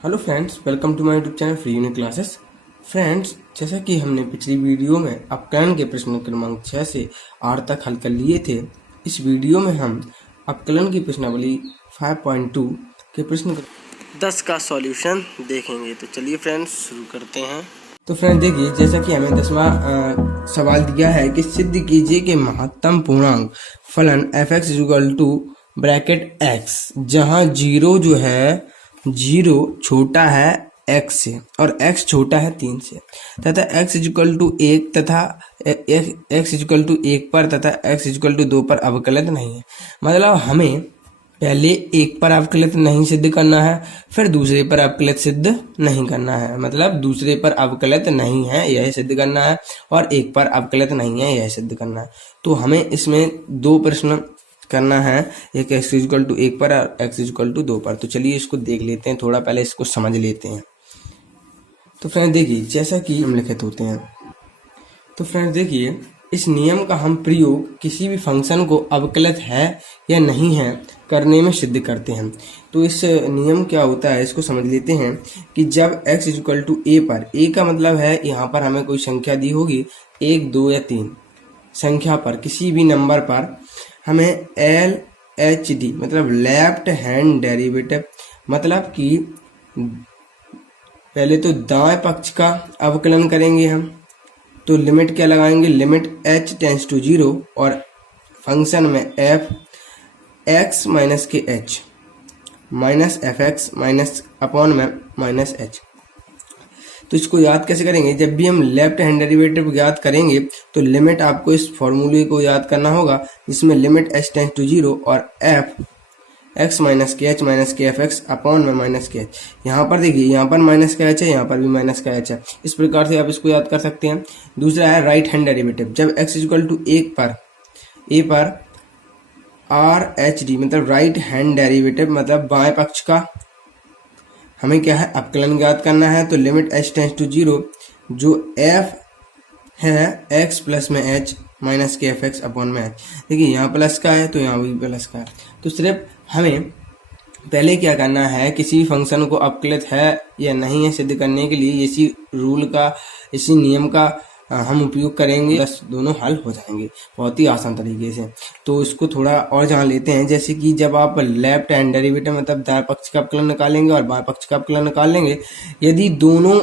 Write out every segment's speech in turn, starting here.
Hello friends, welcome to my YouTube channel free unique classes. Friends, जैसा कि हमने पिछली वीडियो में अपकलन के प्रश्न क्रमांक 6 से 8 तक हल कर लिए थे, इस वीडियो में हम अपकलन की प्रश्नावली 5.2 के प्रश्न 10 का सॉल्यूशन देखेंगे। तो चलिए फ्रेंड्स शुरू करते हैं। तो फ्रेंड्स देखिए, जैसा कि हमें 10वां सवाल दिया है कि सिद्ध कीजिए कि महत्तम पूर्णांक फलन f(x) ब्रैकेट x, जहाँ जीरो जो है जीरो छोटा है x से और x छोटा है 3 से, तथा x इक्वल टू 1 तथा x इक्वल टू 1 पर तथा x इक्वल टू 2 पर अवकलित नहीं है। मतलब हमें पहले एक पर अवकलित नहीं सिद्ध करना है, फिर दूसरे पर अवकलित सिद्ध नहीं करना है। मतलब दूसरे पर अवकलित नहीं है यह सिद्ध करना है और एक पर अवकलित नहीं है यह सिद्ध करना है। तो हमें इसमें दो प्रश्न करना है, एक x इक्वल टू 1 पर और x इक्वल टू 2 पर। तो चलिए इसको देख लेते हैं, थोड़ा पहले इसको समझ लेते हैं। तो फ्रेंड देखिए, जैसा कि हम लिखित होते हैं, तो फ्रेंड देखिए, इस नियम का हम प्रयोग किसी भी फंक्शन को अवकलित है या नहीं है करने में सिद्ध करते हैं। तो इस नियम क्या होता है इसको समझ लेते हैं कि जब x इक्वल टू a पर, a का मतलब है यहाँ पर हमें कोई संख्या दी होगी 1, 2 या 3 संख्या पर, किसी भी नंबर पर हमें LHD मतलब लेफ्ट हैंड डेरिवेटिव, मतलब कि पहले तो दाएं पक्ष का अवकलन करेंगे हम। तो लिमिट क्या लगाएंगे, लिमिट h टेंस टू 0 और फंक्शन में f x माइनस के h minus F x minus upon में माइनस h। तो इसको याद कैसे करेंगे, जब भी हम लेफ्ट हैंड डेरिवेटिव याद करेंगे तो लिमिट आपको इस फॉर्मूले को याद करना होगा, जिसमें लिमिट h टेंस टू 0 और f x माइनस के h माइनस के एफ एक्स अपॉन में माइनस के h। यहाँ पर देखिए, यहाँ पर माइनस का h है, यहाँ पर भी माइनस का h है। इस प्रकार से आप इसको याद कर सकते हैं। दूसरा है राइट हैंड डेरिवेटिव, जब x इक्वल टू 1 पर a पर RHD मतलब राइट हैंड डेरिवेटिव मतलब बाएं पक्ष का हमें क्या है अवकलन ज्ञात करना है। तो लिमिट h टेंस टू 0 जो f है x प्लस में h माइनस के एफ एक्स अपॉन में h। देखिए यहाँ प्लस का है तो यहाँ भी प्लस का है। तो सिर्फ हमें पहले क्या करना है, किसी भी फंक्शन को अवकलित है या नहीं है सिद्ध करने के लिए इसी रूल का, इसी नियम का हम उपयोग करेंगे, बस दोनों हल हो जाएंगे बहुत ही आसान तरीके से। तो इसको थोड़ा और जान लेते हैं। जैसे कि जब आप लेफ्ट हैंड डेरिवेटिव मतलब दाएं पक्ष का अवकलन निकालेंगे और बाएं पक्ष का अवकलन निकाल लेंगे, यदि दोनों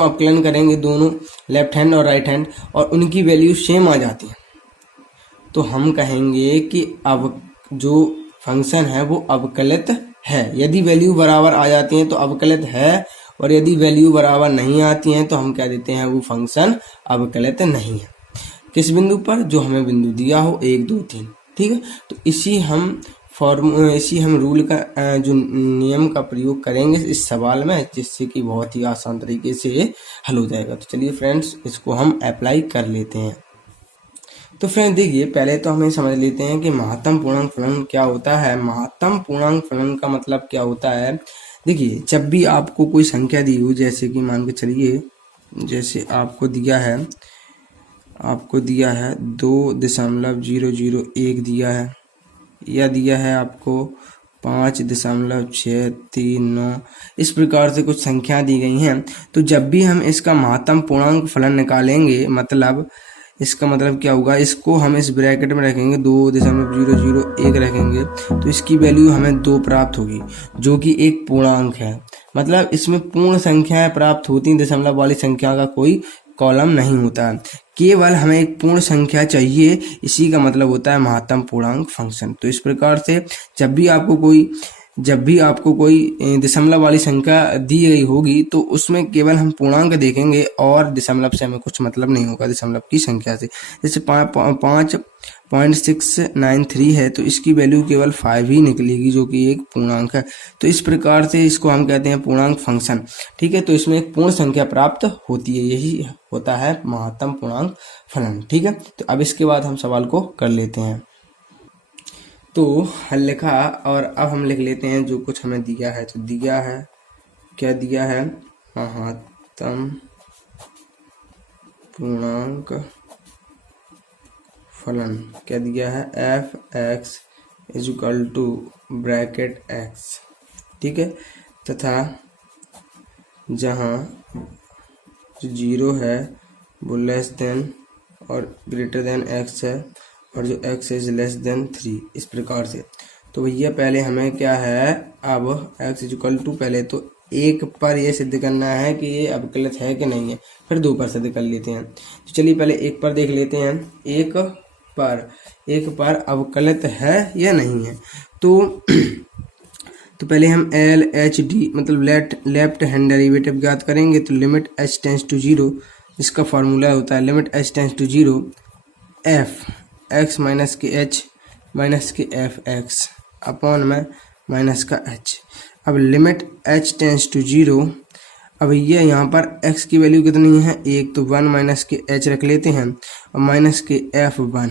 अवकलन करेंगे, दोनों लेफ्ट हैंड और राइट हैंड, और उनकी वैल्यू सेम आ जाती है, तो हम कहेंगे कि अब जो फंक्शन है वो अवकलित है। यदि वैल्यू बराबर आ जाती हैं तो अवकलित है, और यदि वैल्यू बराबर नहीं आती हैं तो हम कह देते हैं वो फंक्शन अवकलित नहीं है। किस बिंदु पर, जो हमें बिंदु दिया हो 1, 2, 3। ठीक है, तो इसी हम रूल का जो नियम का प्रयोग करेंगे इस सवाल में, जिससे कि बहुत ही आसान तरीके से हल हो जाएगा। तो चलिए फ्रेंड्स इसको हम अप्लाई कर लेते हैं। तो फ्रेंड देखिए, पहले तो हमें समझ लेते हैं कि महत्तम पूर्णांक फलन क्या होता है। महत्तम पूर्णांक फलन का मतलब क्या होता है। देखिए, जब भी आपको कोई संख्या दी हो, जैसे कि मान के चलिए, जैसे आपको दिया है 2.001 दिया है, या दिया है आपको 5.639, इस प्रकार से कुछ संख्या दी गई हैं। तो जब भी हम इसका महत्तम पूर्णांक फलन निकालेंगे, मतलब इसका मतलब क्या होगा, इसको हम इस ब्रैकेट में रखेंगे, 2.001 रखेंगे, तो इसकी वैल्यू हमें 2 प्राप्त होगी, जो कि एक पूर्णांक है। मतलब इसमें पूर्ण संख्याएं प्राप्त होती, दशमलव वाली संख्या का कोई कॉलम नहीं होता है, केवल हमें एक पूर्ण संख्या चाहिए। इसी का मतलब होता है महत्तम पूर्णांक फंक्शन। तो इस प्रकार से जब भी आपको कोई दशमलव वाली संख्या दी गई होगी तो उसमें केवल हम पूर्णांक देखेंगे और दशमलव से हमें कुछ मतलब नहीं होगा, दशमलव की संख्या से। जैसे 5.693 है तो इसकी वैल्यू केवल 5 ही निकलेगी, जो कि एक पूर्णांक है। तो इस प्रकार से इसको हम कहते हैं पूर्णांक फंक्शन। ठीक है, तो इसमें एक पूर्ण संख्या प्राप्त होती है, यही होता है महत्तम पूर्णांक फलन। ठीक है, तो अब इसके बाद हम सवाल को कर लेते हैं। तो हल लिखा और अब हम लिख लेते हैं जो कुछ हमें दिया है। तो दिया है, क्या दिया है, महत्तम पूर्णांक फलन क्या दिया है, f(x) equal to bracket x। ठीक है, तथा जहाँ जो 0 है वो लेस देन और ग्रेटर देन x है और जो x इज लेस देन 3, इस प्रकार से। तो भैया पहले हमें क्या है, अब x इक्वल टू पहले तो 1 पर ये सिद्ध करना है कि ये अवकलित है कि नहीं है, फिर 2 पर सिद्ध कर लेते हैं। तो चलिए पहले 1 पर देख लेते हैं, 1 पर अवकलित है या नहीं है। तो पहले हम एल एच डी मतलब लेफ्ट हैंड डेरिवेटिव ज्ञात करेंगे। तो लिमिट h टेंस टू 0, इसका फार्मूला होता है limit h tends to 0 f x minus के h माइनस के एफ एक्स अपॉन में माइनस का h। अब लिमिट h टेंस टू 0, अब ये यहाँ पर x की वैल्यू कितनी है 1, तो 1 माइनस के h रख लेते हैं और माइनस के f 1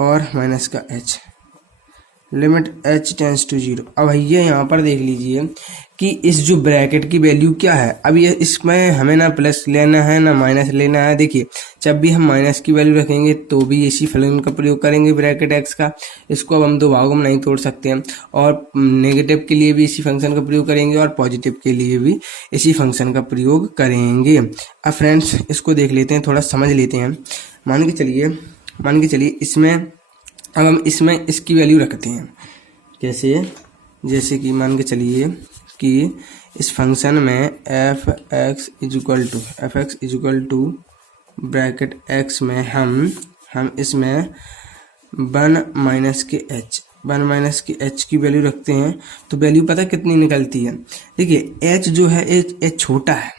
और माइनस का h, limit h tends to 0। अब भैया यहाँ पर देख लीजिए कि इस जो ब्रैकेट की वैल्यू क्या है। अब ये इसमें हमें ना प्लस लेना है ना माइनस लेना है। देखिए जब भी हम माइनस की वैल्यू रखेंगे तो भी इसी फलन का प्रयोग करेंगे ब्रैकेट x का। इसको अब हम 2 भागों में नहीं तोड़ सकते हैं, और नेगेटिव के लिए भी इसी फंक्शन का प्रयोग करेंगे और पॉजिटिव के लिए भी इसी फंक्शन का प्रयोग करेंगे। अब फ्रेंड्स इसको देख लेते हैं, थोड़ा समझ लेते हैं। मान के चलिए इसमें अब हम इसमें इसकी वैल्यू रखते हैं। जैसे कि मान के चलिए कि इस फंक्शन में F x equal to bracket x में हम इसमें 1 माइनस के एच की वैल्यू रखते हैं। तो वैल्यू पता कितनी निकलती है। देखिए एच जो है एच छोटा है,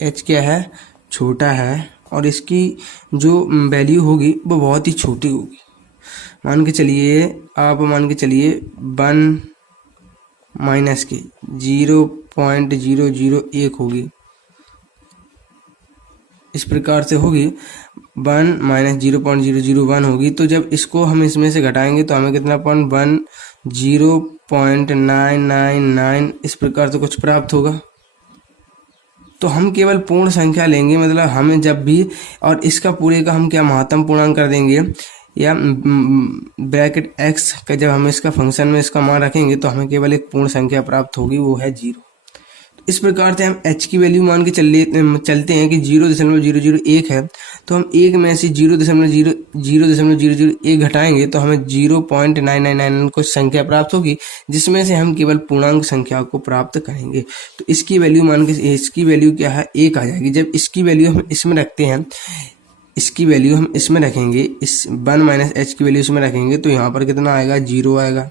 एच क्या है छोटा है, और इसकी जो वैल्यू होगी वो बहुत ही छोटी होगी। मान के चलिए 1 माइनस के 0.001 होगी, इस प्रकार से होगी 1 माइनस 0.001 होगी। तो जब इसको हम इसमें से घटाएंगे तो हमें कितना 0.999 इस प्रकार से कुछ प्राप्त होगा। तो हम केवल पूर्ण संख्या लेंगे, मतलब हमें जब भी, और इसका पूरे का हम क्या महत्तम पूर्णांक कर देंगे, या ब्रैकेट x का जब हम इसका फंक्शन में इसका मान रखेंगे तो हमें केवल एक पूर्ण संख्या प्राप्त होगी, वो है 0। इस प्रकार से हम h की वैल्यू मान के चलते हैं कि 0.001 है, तो हम 1 में से 0.001 घटाएंगे तो हमें 0.999 कुछ संख्या प्राप्त होगी, जिसमें से हम केवल पूर्णांक संख्या को प्राप्त करेंगे। तो इसकी वैल्यू मान के इसकी वैल्यू क्या है 1 आ जाएगी। जब इसकी वैल्यू हम इसमें रखते हैं, इसकी वैल्यू हम इसमें रखेंगे, इस 1 माइनस एच की वैल्यू इसमें रखेंगे तो यहाँ पर कितना आएगा 0 आएगा,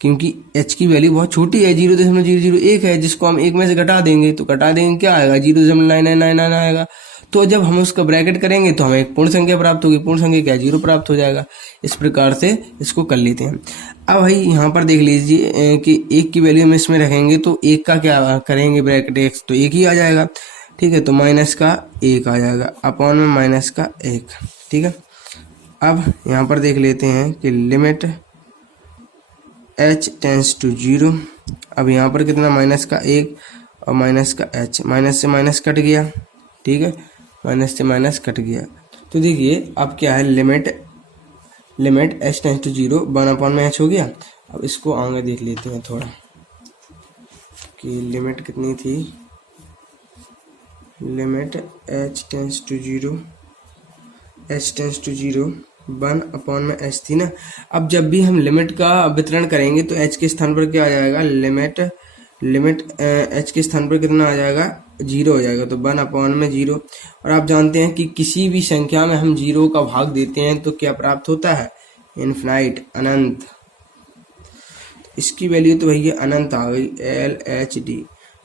क्योंकि h की वैल्यू बहुत छोटी है 0.001 है, जिसको हम 1 में से घटा देंगे तो क्या आएगा 0.999 आएगा। तो जब हम उसका ब्रैकेट करेंगे तो हमें एक पूर्ण संख्या प्राप्त होगी, पूर्ण संख्या क्या 0 प्राप्त हो जाएगा। इस प्रकार से इसको कर लेते हैं। अब भाई यहाँ पर देख लीजिए कि 1 की वैल्यू हम इसमें रखेंगे तो 1 का क्या करेंगे ब्रैकेट x, तो 1 ही आ जाएगा, ठीक है। तो माइनस का 1 आ जाएगा अपॉन में माइनस का 1, ठीक है। अब यहाँ पर देख लेते हैं कि लिमिट h टेंस टू 0। अब यहाँ पर कितना माइनस का 1 और माइनस का h, माइनस से माइनस कट गया, ठीक है, माइनस से माइनस कट गया। तो देखिए अब क्या है limit h tends to 0 1 upon में h हो गया। अब इसको आगे देख लेते हैं थोड़ा कि लिमिट कितनी थी, limit h tends to 0 1 upon में h थी ना। अब जब भी हम लिमिट का वितरण करेंगे तो h के स्थान पर क्या आ जाएगा, लिमिट h के स्थान पर कितना आ जाएगा 0 हो जाएगा, तो 1 अपॉन में 0। और आप जानते हैं कि किसी भी संख्या में हम 0 का भाग देते हैं तो क्या प्राप्त होता है, इनफिनाइट, अनंत। इसकी वैल्यू तो भैया अनंत आ गई, LHD,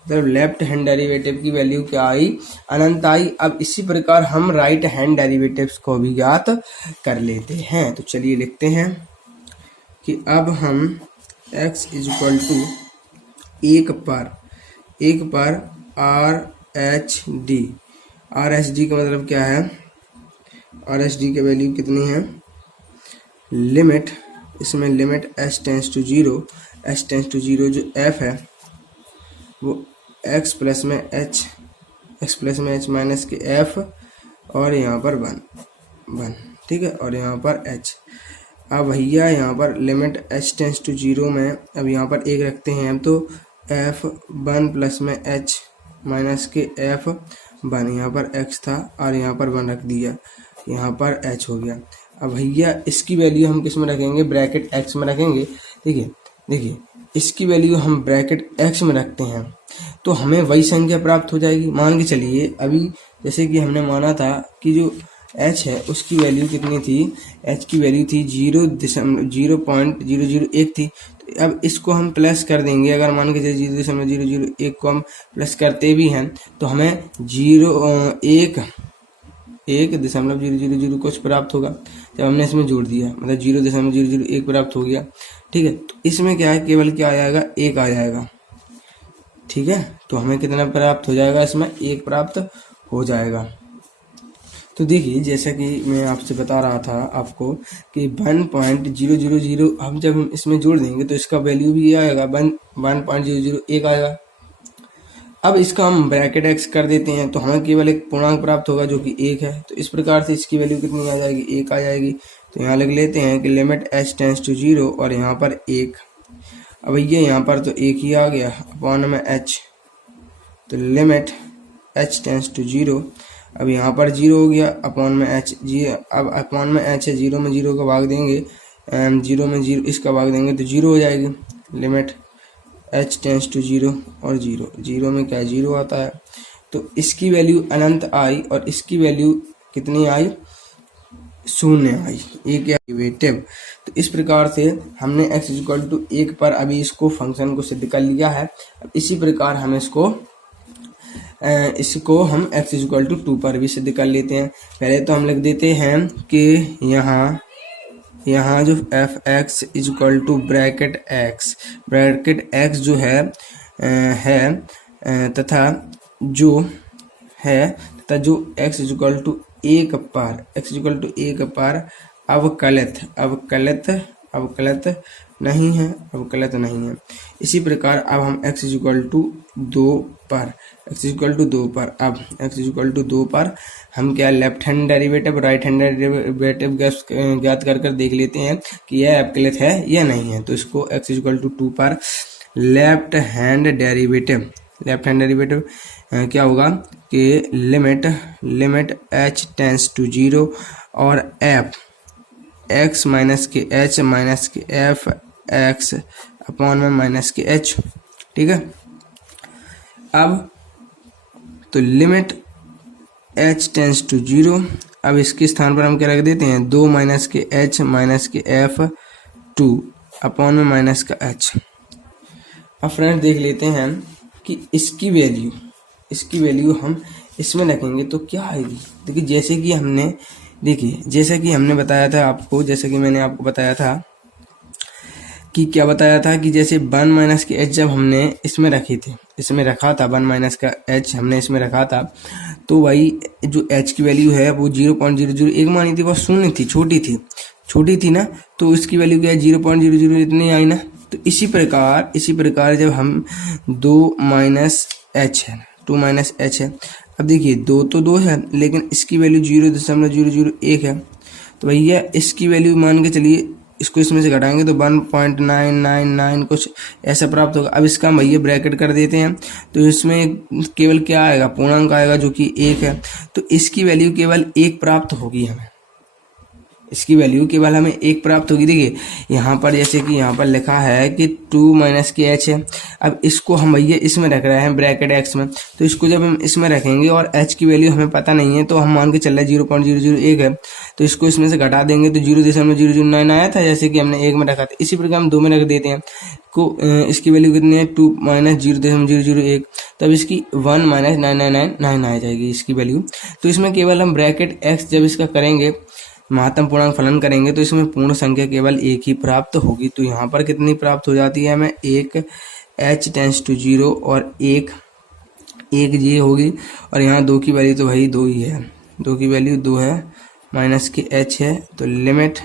मतलब लेफ्ट हैंड डेरिवेटिव की वैल्यू क्या आई, अनंत आई। अब इसी प्रकार हम राइट हैंड डेरिवेटिव्स को भी ज्ञात कर लेते हैं। तो चलिए लिखते हैं कि अब हम x इक्वल टू 1 पर RHD का मतलब क्या है, RHD की वैल्यू कितनी है, लिमिट, इसमें लिमिट h टेंस टू 0 जो f है वो x प्लस में h माइनस के f और यहाँ पर 1, ठीक है, और यहाँ पर h। अब भैया यहाँ पर लिमिट h टेंस टू 0 में अब यहाँ पर 1 रखते हैं हम, तो एफ वन प्लस में एच माइनस के एफ वन, यहाँ पर एक्स था और यहाँ पर वन रख दिया, यहाँ पर एच हो गया। अब भैया इसकी वैल्यू हम किस में रखेंगे, ब्रैकेट एक्स में रखेंगे। देखिए देखिए इसकी वैल्यू हम ब्रैकेट एक्स में रखते हैं तो हमें वही संख्या प्राप्त हो जाएगी। मान के चलिए अभी जैसे कि हमने माना था कि जो h है उसकी वैल्यू कितनी थी, h की वैल्यू थी 0.0001 थी। तो अब इसको हम प्लस कर देंगे, अगर मान के चलिए 0.001 को हम प्लस करते भी हैं तो हमें 1.000 कुछ प्राप्त होगा जब हमने इसमें जोड़ दिया, मतलब 0.001 प्राप्त हो गया। ठीक है, तो इसमें क्या है, केवल क्या आ जाएगा, 1 आ जाएगा। ठीक है, तो हमें कितना प्राप्त हो जाएगा, इसमें 1 प्राप्त हो जाएगा। तो देखिए जैसा कि मैं आपसे बता रहा था आपको कि 1.000 हम जब हम इसमें जोड़ देंगे तो इसका वैल्यू भी आएगा 1.001 आएगा। अब इसका हम ब्रैकेट एक्स कर देते हैं तो हमें केवल एक पूर्णांक प्राप्त होगा जो कि 1 है। तो इस प्रकार से इसकी वैल्यू कितनी आ जाएगी, 1 आ जाएगी। तो यहाँ लिख लेते हैं कि लिमिट h टेंस टू 0 और यहाँ पर 1। अब ये यहाँ पर तो 1 ही आ गया अपॉन में h, तो लिमिट h टेंस टू 0। अब यहाँ पर 0 हो गया अपॉन में h, अब अपॉन में h है, 0 में 0 का भाग देंगे, 0 में 0 इसका भाग देंगे तो 0 हो जाएगी। लिमिट h टेंस टू 0 और 0 में क्या 0 आता है। तो इसकी वैल्यू अनंत आई और इसकी वैल्यू कितनी आई, 0 आई, एक डेरिवेटिव। तो इस प्रकार से हमने x इक्वल टू 1 पर अभी इसको फंक्शन को सिद्ध कर लिया है। अब इसी प्रकार हम इसको हम x इक्वल टू 2 पर भी सिद्ध कर लेते हैं। पहले तो हम लिख देते हैं कि यहाँ जो F x equal to bracket x जो है तथा जो x इक्वल टू 1 पर अवकलित नहीं है। इसी प्रकार अब हम x इक्वल टू 2 पर हम क्या left hand derivative right hand derivative ज्ञात कर देख लेते हैं कि यह अवकलित है या नहीं है। तो इसको x इक्वल टू 2 पर लेफ्ट हैंड डेरिवेटिव क्या होगा कि लिमिट h टेंस टू 0 और f x माइनस के h माइनस के f x अपॉन में माइनस के h। ठीक है, अब तो लिमिट h टेंस टू 0, अब इसके स्थान पर हम क्या रख देते हैं, 2 माइनस के h माइनस के f 2 अपॉन में माइनस का h। अब फ्रेंड्स देख लेते हैं कि इसकी वैल्यू हम इसमें रखेंगे तो क्या आएगी। देखिए जैसे कि हमने बताया था आपको, जैसे कि मैंने आपको बताया था कि क्या बताया था कि जैसे 1 माइनस के h जब हमने इसमें रखा था 1 माइनस का h हमने इसमें रखा था तो वही जो h की वैल्यू है वो 0.001 मानी थी, वो शून्य थी, छोटी थी ना, तो इसकी वैल्यू क्या है 0.00 इतनी आई ना। तो इसी प्रकार जब हम 2 माइनस h है, अब देखिए 2 है लेकिन इसकी वैल्यू 0.001 है। तो भैया इसकी वैल्यू मान के चलिए इसको इसमें से घटाएंगे तो 1.999 कुछ ऐसा प्राप्त होगा। अब इसका हम भैया ब्रैकेट कर देते हैं तो इसमें केवल क्या आएगा, पूर्णांक आएगा जो कि 1 है। तो इसकी वैल्यू केवल 1 प्राप्त होगी हमें, देखिए यहाँ पर जैसे कि यहाँ पर लिखा है कि 2 माइनस के h है। अब इसको हम भैया इसमें रख रहे हैं ब्रैकेट x में, तो इसको जब हम इसमें रखेंगे और h की वैल्यू हमें पता नहीं है तो हम मान के चल रहे हैं 0.001 है, तो इसको इसमें से घटा देंगे तो 0.009 आया था जैसे कि हमने 1 में रखा था। इसी प्रकार हम 2 में रख देते हैं को इसकी वैल्यू कितनी है 2 माइनस 0.001, तब इसकी 1 माइनस 9999 आ जाएगी इसकी वैल्यू। तो इसमें केवल हम ब्रैकेट x जब इसका करेंगे महत्तम पूर्णांक फलन करेंगे तो इसमें पूर्ण संख्या केवल 1 ही प्राप्त होगी। तो यहाँ पर कितनी प्राप्त हो जाती है हमें, 1 h टेंस टू 0 और 1 ये होगी, और यहाँ 2 की वैल्यू तो वही 2 ही है, 2 की वैल्यू 2 है, माइनस के h है, तो लिमिट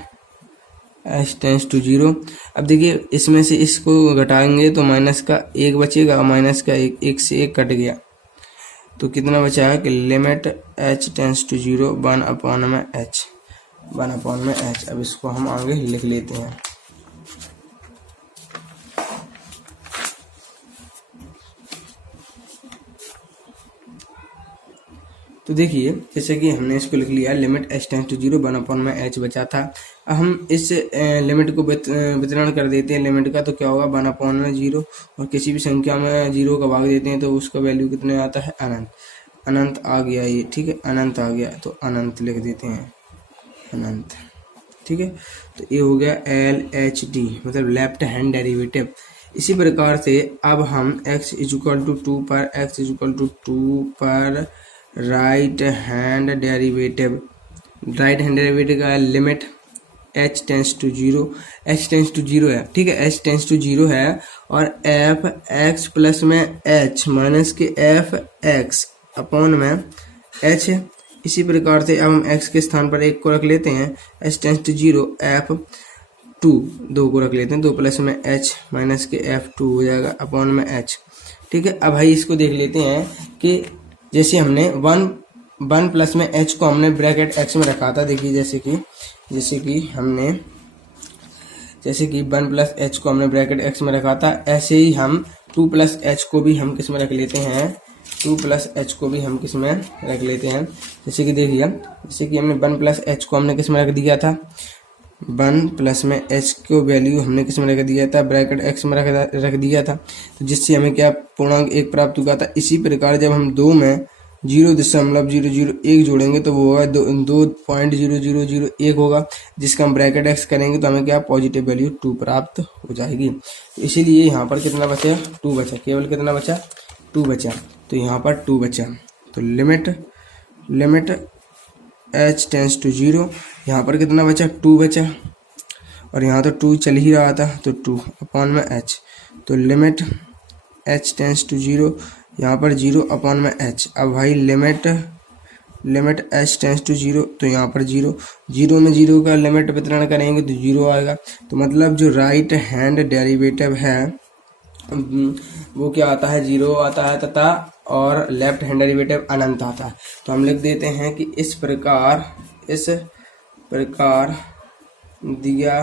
h टेंस टू 0। अब देखिए इसमें से इसको घटाएंगे तो माइनस का 1 बचेगा, माइनस का 1 से 1 कट गया तो कितना बचा है कि limit h tends to 0 1 upon में h। अब इसको हम आगे लिख लेते हैं। तो देखिए जैसे कि हमने इसको लिख लिया limit h tends to 0 1 upon में h बचा था। अब हम इस लिमिट को वितरण कर देते हैं लिमिट का, तो क्या होगा 1 अपॉन में 0, और किसी भी संख्या में 0 का भाग देते हैं तो उसका वैल्यू कितने आता है अनंत। अनंत आ गया ये, ठीक है, अनंत आ गया तो अनंत लिख देते हैं, अनंत, ठीक है। तो ये हो गया LHD मतलब लेफ्ट हैंड डेरिवेटिव। इसी प्रकार से अब हम x इक्वल टू 2 पर x इक्वल टू 2 पर राइट हैंड डेरिवेटिव का limit h tends to 0, h tends to 0 है, ठीक है, h टेंस टू 0 है, और f x प्लस में h माइनस के f x अपॉन में h है। इसी प्रकार से अब हम x के स्थान पर 1 को रख लेते हैं, h टेंस टू 0 f 2 को रख लेते हैं, 2 प्लस में h माइनस के f2 हो जाएगा अपॉन में h, ठीक है। अब भाई इसको देख लेते हैं कि जैसे हमने 1 प्लस में h को हमने ब्रैकेट x में रखा था। देखिए जैसे कि 1 प्लस h को हमने ब्रैकेट x में रखा था, ऐसे ही हम 2 प्लस h को भी हम किस में रख लेते हैं, 2 प्लस h को भी हम किस में रख लेते हैं। जैसे कि देखिए जैसे कि हमने 1 प्लस h को हमने किस में रख दिया था, 1 प्लस में h को वैल्यू हमने किस में रख दिया था, ब्रैकेट x में रख दिया था, तो जिससे हमें क्या पूर्णांक 1 प्राप्त हुआ था। इसी प्रकार जब हम 2 में 0.001 जोड़ेंगे तो वो होगा 2.0001 होगा, जिसका हम ब्रैकेट x करेंगे तो हमें क्या पॉजिटिव वैल्यू 2 प्राप्त हो जाएगी। तो इसीलिए यहाँ पर कितना बचा, 2 बचा, केवल कितना बचा, 2 बचा, तो यहाँ पर 2 बचा। तो लिमिट h टेंस टू 0, यहाँ पर कितना बचा, 2 बचा, और यहाँ तो 2 चल ही रहा था तो 2 अपॉन में h, तो लिमिट h टेंस टू 0, यहाँ पर 0 अपॉन में h। अब भाई लिमिट h टेंस टू 0, तो यहाँ पर 0 में 0 का लिमिट वितरण करेंगे तो 0 आएगा। तो मतलब जो राइट हैंड डेरिवेटिव है वो क्या आता है, 0 आता है, तथा और लेफ्ट हैंड डेरिवेटिव अनंत आता है। तो हम लिख देते हैं कि इस प्रकार दिया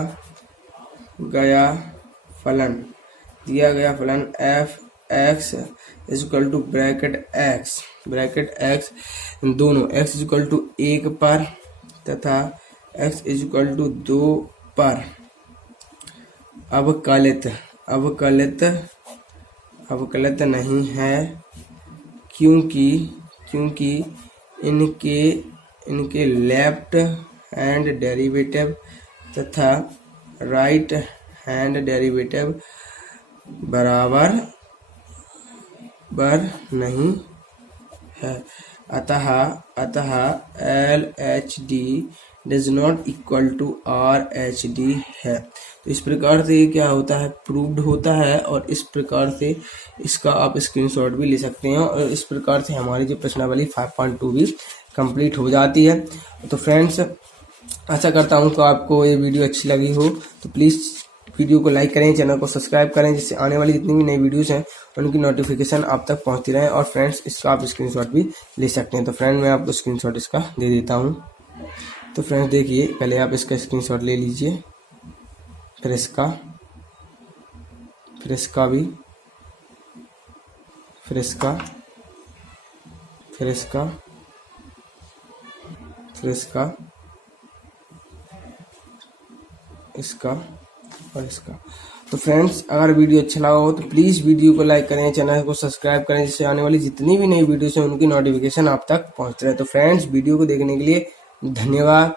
गया फलन f x equal to bracket x दोनों x इक्वल टू 1 पर तथा x इक्वल टू 2 पर अवकलित नहीं है, क्योंकि इनके लेफ्ट हैंड डेरिवेटिव तथा राइट हैंड डेरिवेटिव बराबर नहीं है। अतः LHD does not equal to RHD है। तो इस प्रकार से ये क्या होता है, प्रूव्ड होता है, और इस प्रकार से इसका आप स्क्रीनशॉट भी ले सकते हैं, और इस प्रकार से हमारी जो प्रश्नावली 5.2 भी कंप्लीट हो जाती है। तो फ्रेंड्स आशा करता हूँ कि आपको ये वीडियो अच्छी लगी हो, तो प्लीज़ वीडियो को लाइक करें, चैनल को सब्सक्राइब करें, जिससे आने वाली जितनी भी नई वीडियोस हैं उनकी नोटिफिकेशन आप तक पहुंचती रहे। और फ्रेंड्स इसका आप स्क्रीनशॉट भी ले सकते हैं। तो फ्रेंड मैं आपको स्क्रीनशॉट इसका दे देता हूं। तो फ्रेंड्स देखिए, पहले आप इसका स्क्रीनशॉट ले लीजिए, फिर इसका भी, फिर इसका और इसका। तो फ्रेंड्स अगर वीडियो अच्छा लगा हो तो प्लीज़ वीडियो को लाइक करें, चैनल को सब्सक्राइब करें, जिससे आने वाली जितनी भी नई वीडियोस हैं उनकी नोटिफिकेशन आप तक पहुंच रहे। तो फ्रेंड्स वीडियो को देखने के लिए धन्यवाद।